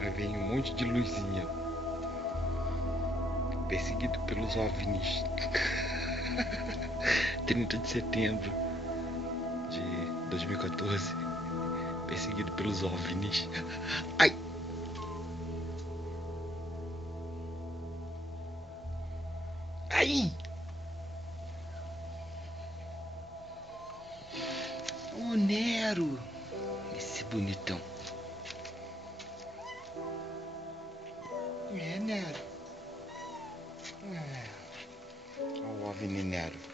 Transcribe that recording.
Aí vem um monte de luzinha. Perseguido pelos OVNIs. 30 de setembro de 2014. Perseguido pelos OVNIs. Ai! Ai! O Nero! Esse bonitão. É, Nero. Olha o OVNI Nero.